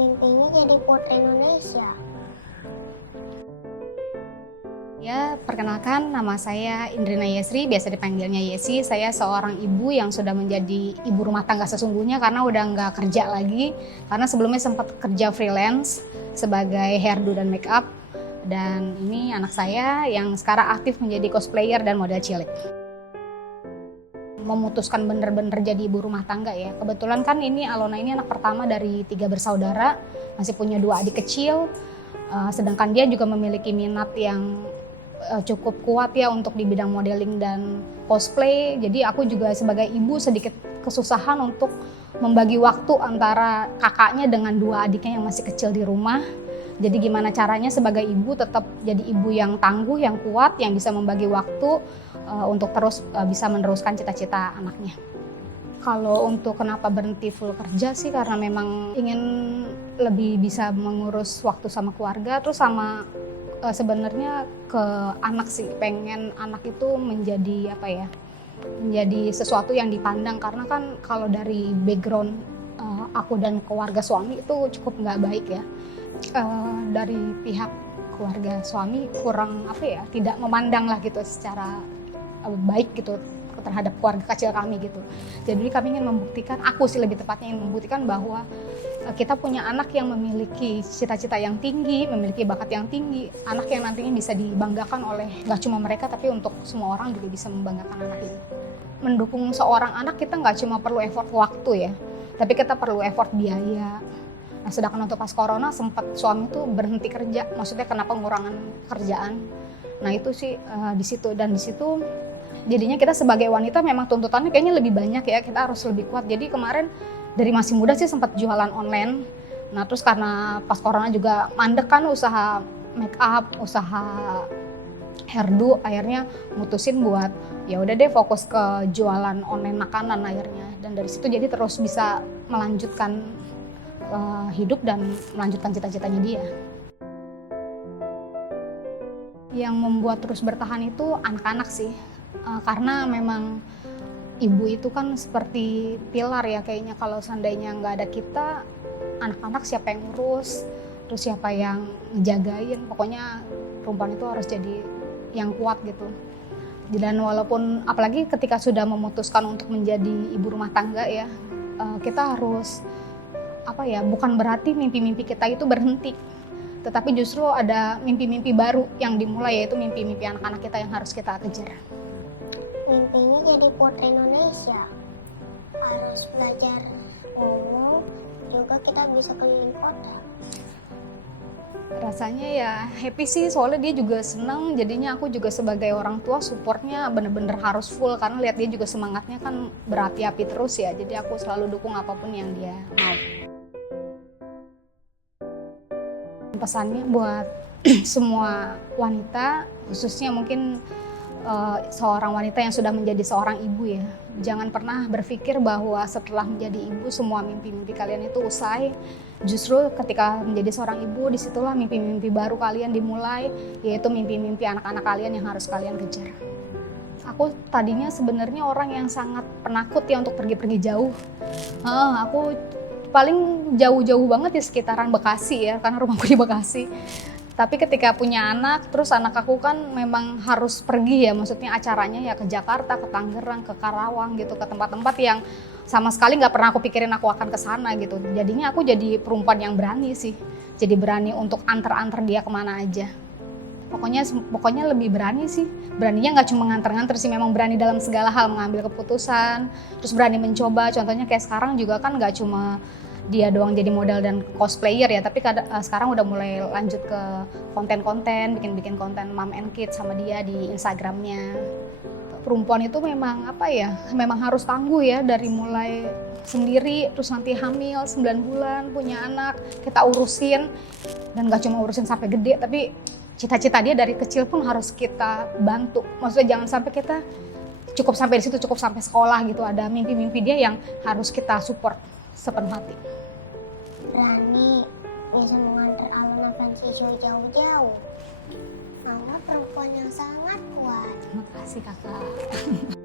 Mimpinya jadi Putri Indonesia. Ya, perkenalkan nama saya Indrina Yesri, biasa dipanggilnya Yesi. Saya seorang ibu yang sudah menjadi ibu rumah tangga sesungguhnya karena udah nggak kerja lagi. Karena sebelumnya sempat kerja freelance sebagai hairdo dan makeup. Dan ini anak saya yang sekarang aktif menjadi cosplayer dan model cilik. Memutuskan bener-bener jadi ibu rumah tangga ya. Kebetulan kan ini Alona ini anak pertama dari 3 bersaudara, masih punya 2 adik kecil. Sedangkan dia juga memiliki minat yang cukup kuat ya untuk di bidang modeling dan cosplay. Jadi aku juga sebagai ibu sedikit kesusahan untuk membagi waktu antara kakaknya dengan 2 adiknya yang masih kecil di rumah. Jadi gimana caranya sebagai ibu tetap jadi ibu yang tangguh, yang kuat, yang bisa membagi waktu untuk terus bisa meneruskan cita-cita anaknya. Kalau untuk kenapa berhenti full kerja sih karena memang ingin lebih bisa mengurus waktu sama keluarga, terus sama sebenarnya ke anak sih, pengen anak itu menjadi apa ya, menjadi sesuatu yang dipandang karena kan kalau dari background aku dan keluarga suami itu cukup nggak baik ya. Dari pihak keluarga suami kurang apa ya, tidak memandang lah gitu secara baik gitu terhadap keluarga kecil kami gitu. Jadi kami ingin membuktikan, aku sih lebih tepatnya ingin membuktikan bahwa kita punya anak yang memiliki cita-cita yang tinggi, memiliki bakat yang tinggi, anak yang nantinya bisa dibanggakan oleh gak cuma mereka tapi untuk semua orang juga bisa membanggakan anak ini. Mendukung seorang anak kita gak cuma perlu effort waktu ya, tapi kita perlu effort biaya. Nah, sedangkan untuk pas corona sempat suami tuh berhenti kerja, maksudnya kena pengurangan kerjaan. Nah itu sih di situ, dan di situ jadinya kita sebagai wanita memang tuntutannya kayaknya lebih banyak ya, kita harus lebih kuat. Jadi kemarin dari masih muda sih sempat jualan online. Nah terus karena pas corona juga mandek kan usaha make up, usaha hairdo, akhirnya mutusin buat ya udah deh fokus ke jualan online makanan akhirnya. Dan dari situ jadi terus bisa melanjutkan hidup dan melanjutkan cita-citanya dia. Yang membuat terus bertahan itu anak-anak sih, karena memang ibu itu kan seperti pilar ya kayaknya. Kalau seandainya nggak ada kita, anak-anak siapa yang ngurus, terus siapa yang ngejagain, pokoknya perempuan itu harus jadi yang kuat gitu. Dan walaupun apalagi ketika sudah memutuskan untuk menjadi ibu rumah tangga ya, kita harus apa ya, bukan berarti mimpi-mimpi kita itu berhenti, tetapi justru ada mimpi-mimpi baru yang dimulai, yaitu mimpi-mimpi anak-anak kita yang harus kita kejar. Mimpinya jadi Putri Indonesia. Harus belajar ngomong, juga kita bisa keliling kota. Rasanya ya happy sih, soalnya dia juga senang, jadinya aku juga sebagai orang tua supportnya bener-bener harus full karena lihat dia juga semangatnya kan berapi-api terus ya, jadi aku selalu dukung apapun yang dia mau. Pesannya buat semua wanita, khususnya mungkin seorang wanita yang sudah menjadi seorang ibu ya, jangan pernah berpikir bahwa setelah menjadi ibu semua mimpi-mimpi kalian itu usai. Justru ketika menjadi seorang ibu, disitulah mimpi-mimpi baru kalian dimulai, yaitu mimpi-mimpi anak-anak kalian yang harus kalian kejar. Aku tadinya sebenarnya orang yang sangat penakut ya untuk pergi-pergi jauh. Aku paling jauh-jauh banget ya sekitaran Bekasi ya, karena rumahku di Bekasi. Tapi ketika punya anak, terus anak aku kan memang harus pergi ya, maksudnya acaranya ya ke Jakarta, ke Tangerang, ke Karawang gitu, ke tempat-tempat yang sama sekali nggak pernah aku pikirin aku akan ke sana gitu. Jadinya aku jadi perempuan yang berani sih, jadi berani untuk antar-antar dia kemana aja. Pokoknya lebih berani sih, beraninya nggak cuma nganter-nganter sih, memang berani dalam segala hal, mengambil keputusan, terus berani mencoba. Contohnya kayak sekarang juga kan nggak cuma dia doang jadi model dan cosplayer ya, tapi sekarang udah mulai lanjut ke konten-konten, bikin konten mom and kids sama dia di Instagramnya. Perempuan itu memang apa ya, memang harus tangguh ya, dari mulai sendiri, terus nanti hamil 9 bulan, punya anak, kita urusin, dan gak cuma urusin sampai gede, tapi cita-cita dia dari kecil pun harus kita bantu. Maksudnya jangan sampai kita cukup sampai di situ, cukup sampai sekolah gitu, ada mimpi-mimpi dia yang harus kita support sepenuh hati. Berani bisa mengantar Alona Fancy Show jauh-jauh. Mama perempuan yang sangat kuat. Terima kasih kakak.